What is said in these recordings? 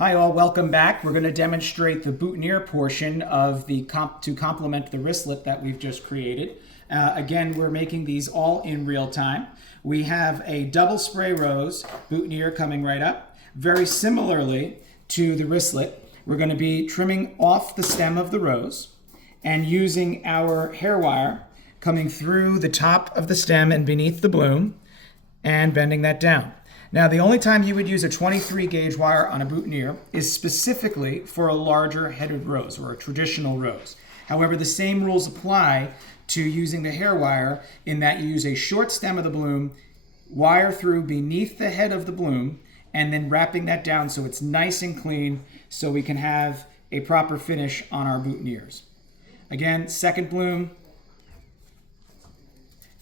Hi all, welcome back. We're going to demonstrate the boutonniere portion of the to complement the wristlet that we've just created. Again, we're making these all in real time. We have a double spray rose boutonniere coming right up. Very similarly to the wristlet, we're going to be trimming off the stem of the rose and using our hair wire coming through the top of the stem and beneath the bloom and bending that down. Now, the only time you would use a 23 gauge wire on a boutonniere is specifically for a larger headed rose or a traditional rose. However, the same rules apply to using the hair wire in that you use a short stem of the bloom, wire through beneath the head of the bloom, and then wrapping that down so it's nice and clean so we can have a proper finish on our boutonnieres. Again, second bloom,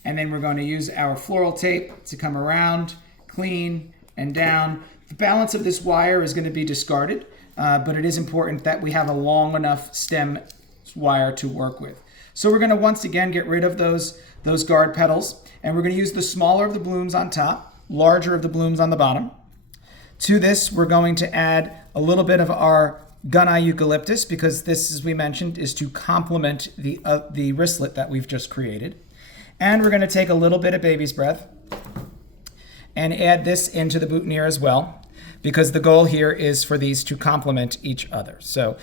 and then we're going to use our floral tape to come around, clean and down. The balance of this wire is going to be discarded, but it is important that we have a long enough stem wire to work with. So we're going to once again get rid of those guard petals, and we're going to use the smaller of the blooms on top, larger of the blooms on the bottom. To this, we're going to add a little bit of our gun-eye eucalyptus because this, as we mentioned, is to complement the wristlet that we've just created. And we're going to take a little bit of baby's breath and add this into the boutonniere as well, because the goal here is for these to complement each other. So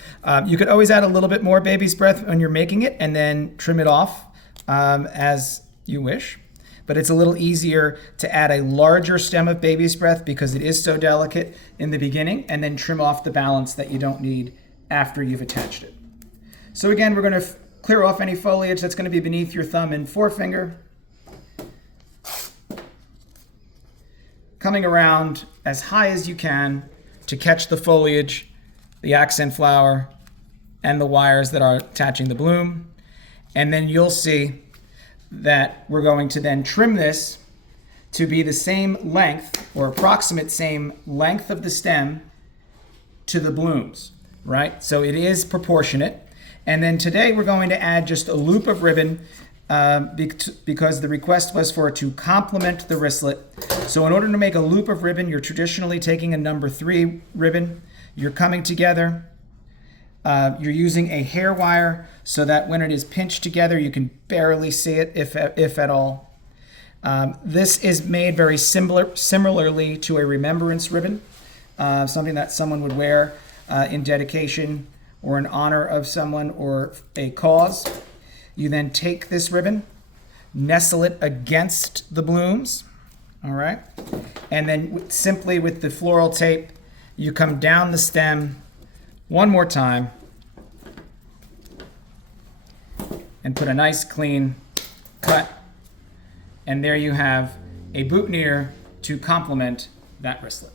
you could always add a little bit more baby's breath when you're making it and then trim it off as you wish. But it's a little easier to add a larger stem of baby's breath because it is so delicate in the beginning, and then trim off the balance that you don't need after you've attached it. So again, we're going to clear off any foliage that's going to be beneath your thumb and forefinger. Coming around as high as you can to catch the foliage, the accent flower, and the wires that are attaching the bloom. And then you'll see that we're going to then trim this to be the same length or approximate same length of the stem to the blooms, right? So it is proportionate. And then today we're going to add just a loop of ribbon because the request was for it to complement the wristlet. So in order to make a loop of ribbon, you're traditionally taking a number 3 ribbon. You're coming together. You're using a hair wire so that when it is pinched together, you can barely see it, if at all. This is made very similarly to a remembrance ribbon, something that someone would wear in dedication or in honor of someone or a cause. You then take this ribbon, nestle it against the blooms, all right? And then simply with the floral tape, you come down the stem one more time and put a nice clean cut. And there you have a boutonniere to complement that wristlet.